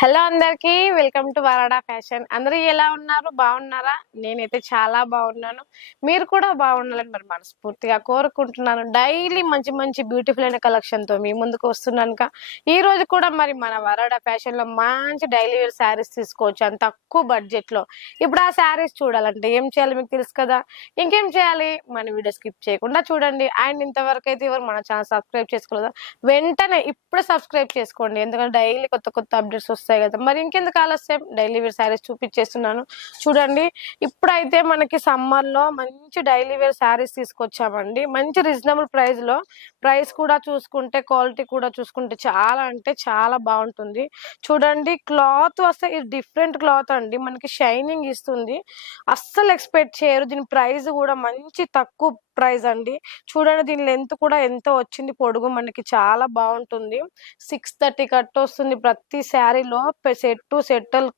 Hello అందరికి welcome to వరాడా fashion. అందరూ ఎలా ఉన్నారు? బాగున్నారా? నేనైతే చాలా బాగున్నాను. మీరు కూడా బాగుండాలని మరి మనస్ఫూర్తిగా కోరుకుంటున్నాను. డైలీ మంచి మంచి బ్యూటిఫుల్ అయిన కలెక్షన్తో మీ ముందుకు వస్తున్నాను. ఈ రోజు కూడా మరి మన వరాడా ఫ్యాషన్లో మంచి డైలీ వేర్ శారీస్ తీసుకోవచ్చు అంత తక్కువ బడ్జెట్లో. ఇప్పుడు ఆ శారీస్ చూడాలంటే ఏం చేయాలి మీకు తెలుసు కదా. ఇంకేం చేయాలి, మన వీడియో స్కిప్ చేయకుండా చూడండి. అండ్ ఇంతవరకు అయితే ఎవరు మన ఛానల్ సబ్స్క్రైబ్ చేసుకోలేదా, వెంటనే ఇప్పుడు సబ్స్క్రైబ్ చేసుకోండి. ఎందుకంటే డైలీ కొత్త కొత్త అప్డేట్స్ వస్తాయి కదా. మరి ఇంకెందుకు ఆలస్యం, డైలీ వేర్ శారీస్ చూపించేస్తున్నాను చూడండి. ఇప్పుడైతే మనకి సమ్మర్ లో మంచి డైలీ వేర్ శారీస్ తీసుకొచ్చామండి. మంచి రీజనబుల్ ప్రైస్ లో. ప్రైస్ కూడా చూసుకుంటే, క్వాలిటీ కూడా చూసుకుంటే చాలా అంటే చాలా బాగుంటుంది. చూడండి, క్లాత్ వస్తే ఇది డిఫరెంట్ క్లాత్ అండి, మనకి షైనింగ్ ఇస్తుంది. అస్సలు ఎక్స్పెక్ట్ చేయరు. దీని ప్రైస్ కూడా మంచి తక్కువ ప్రైస్ అండి. చూడండి, దీని లెంత్ కూడా ఎంత వచ్చింది, పొడుగు మనకి చాలా బాగుంటుంది. 630 కట్ వస్తుంది ప్రతి శారీలో. సెట్ టు సెట్టల్,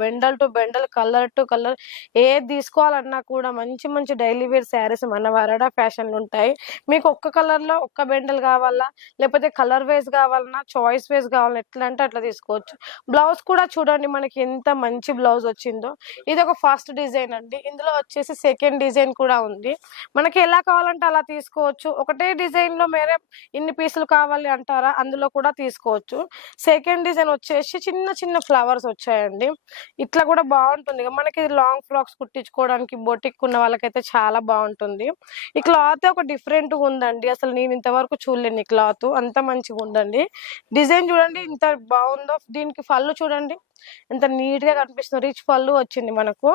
bundle to bundle, colour to colour, ఏది తీసుకోవాలన్నా కూడా మంచి మంచి డైలీ వేర్ శారీస్ మన వరాడా ఫ్యాషన్లు ఉంటాయి. మీకు ఒక్క కలర్ లో ఒక్క బెండల్ కావాలా, లేకపోతే కలర్ వైజ్ కావాలన్నా, చాయిస్ వైజ్ కావాలన్నా, ఎట్లా అంటే అట్లా తీసుకోవచ్చు. బ్లౌజ్ కూడా చూడండి మనకి ఎంత మంచి బ్లౌజ్ వచ్చిందో. ఇది ఒక ఫస్ట్ డిజైన్ అండి. ఇందులో వచ్చేసి సెకండ్ డిజైన్ కూడా ఉంది. మనకి ఎలా కావాలంటే అలా తీసుకోవచ్చు. ఒకటే డిజైన్ లో మేరే ఇన్ని పీసులు కావాలి అంటారా, అందులో కూడా తీసుకోవచ్చు. సెకండ్ డిజైన్ వచ్చేసి చిన్న చిన్న ఫ్లవర్స్ వచ్చాయండి. ఇట్లా కూడా బాగుంటుంది. మనకి లాంగ్ ఫ్రాక్స్ కుట్టించుకోవడానికి బొటిక్ ఉన్న వాళ్ళకైతే చాలా బాగుంటుంది. ఈ క్లాత్ ఒక డిఫరెంట్ గా ఉందండి. అసలు నేను ఇంతవరకు చూడలేను ఈ క్లాత్, అంత మంచిగా ఉందండి. డిజైన్ చూడండి ఎంత బాగుందో. దీనికి పళ్ళు చూడండి ఎంత నీట్ గా కనిపిస్తుంది. రిచ్ పళ్ళు వచ్చింది మనకు.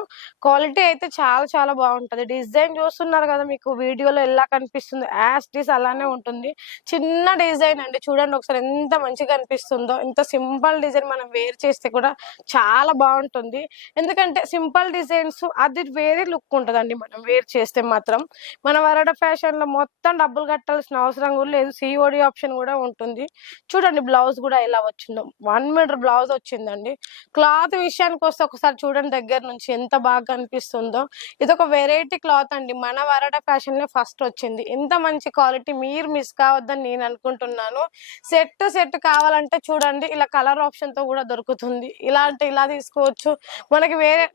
క్వాలిటీ అయితే చాలా చాలా బాగుంటది. డిజైన్ చూస్తున్నారు కదా, మీకు వీడియోలో ఎలా కనిపిస్తుంది యాజ్ ఇట్ ఈస్ అలానే ఉంటుంది. చిన్న డిజైన్ అండి, చూడండి ఒకసారి ఎంత మంచిగా కనిపిస్తుందో. ఇంత సింపుల్ డిజైన్ మనం వేర్ చేస్తే కూడా చాలా బాగుంటుంది. ఎందుకంటే సింపుల్ డిజైన్స్ అది వేరే లుక్ ఉంటుందండి మనం వేర్ చేస్తే మాత్రం. మన వరాడా ఫ్యాషన్ లో మొత్తం డబ్బులు కట్టాల్సిన అవసరం కూడా లేదు. సిఓడి ఆప్షన్ కూడా ఉంటుంది. చూడండి బ్లౌజ్ కూడా ఎలా వచ్చిందో, 1 మీటర్ బ్లౌజ్ వచ్చిందండి. క్లాత్ విషయానికి వస్తే ఒకసారి చూడండి దగ్గర నుంచి ఎంత బాగా కనిపిస్తుందో. ఇది ఒక వెరైటీ క్లాత్ అండి, మన వరాడా ఫ్యాషన్ లో ఫస్ట్ వచ్చింది. ఇంత మంచి క్వాలిటీ మీరు మిస్ కావద్దని నేను అనుకుంటున్నాను. సెట్ కావాలంటే చూడండి, ఇలా కలర్ ఆప్షన్ తో కూడా దొరుకుతుంది. ఇలా అంటే ఇలా తీసుకోవచ్చు. మనకి వేరే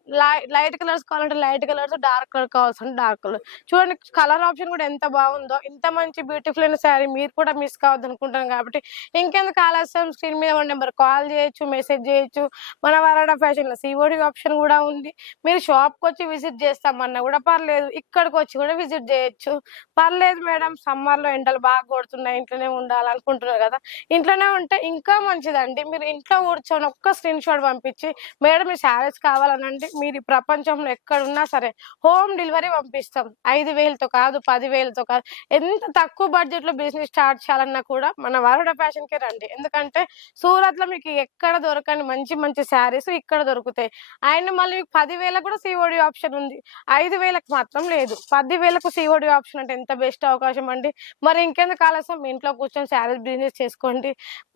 లైట్ కలర్స్ కావాలంటే లైట్ కలర్స్, డార్క్ కలర్ కావాల్సింటే డార్క్ కలర్. చూడండి కలర్ ఆప్షన్ కూడా ఎంత బాగుందో. ఇంత మంచి బ్యూటిఫుల్ అయిన శారీ మీరు కూడా మిస్ కావద్దు అనుకుంటాను. కాబట్టి ఇంకెందుకు ఆలస్యం, స్క్రీన్ మీద నెంబర్ కాల్ చేయొచ్చు, మెసేజ్ చేయొచ్చు. మన వరాడా ఫ్యాషన్ లో సిఓడి ఆప్షన్ కూడా ఉంది. మీరు షాప్ కి వచ్చి విజిట్ చేస్తామన్నా కూడా పర్లేదు, ఇక్కడికి వచ్చి కూడా విజిట్ చేయొచ్చు. పర్లేదు మేడం, సమ్మర్ లో ఎండలు బాగా కొడుతున్నాయి, ఇంట్లోనే ఉండాలనుకుంటున్నారు కదా, ఇంట్లోనే ఉంటే ఇంకా మంచిదండి. మీరు ఇంట్లో కూర్చొని ఒక్క స్క్రీన్ షాట్ పంపించి, మేడం మీ శారీస్ కావాలనండి, మీరు ఈ ప్రపంచంలో ఎక్కడున్నా సరే హోమ్ డెలివరీ పంపిస్తాం. 5,000తో కాదు, 10,000తో కాదు. ఎంత తక్కువ బడ్జెట్ లో బిజినెస్ స్టార్ట్ చేయాలన్నా కూడా మన వరాడా ఫ్యాషన్ కే రండి. ఎందుకంటే సూరత్ లో మీకు ఎక్కడ దొరకని మంచి మంచి శారీస్ ఇక్కడ దొరుకుతాయి. అండ్ మళ్ళీ 10,000 కూడా సిఓడి ఆప్షన్ ఉంది. 5,000కి మాత్రం లేదు. 10,000కు సిఓడి ఆప్షన్ అంటే ఎంత బెస్ట్ అవకాశం అండి. మరి ఇంకెందుకు ఆలస్యం, మీ ఇంట్లో కూర్చొని శారీస్ బిజినెస్ చేసుకోండి.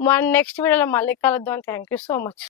మన నెక్స్ట్ వీడియోలో మళ్ళీ కలుద్దాం. Thank you so much.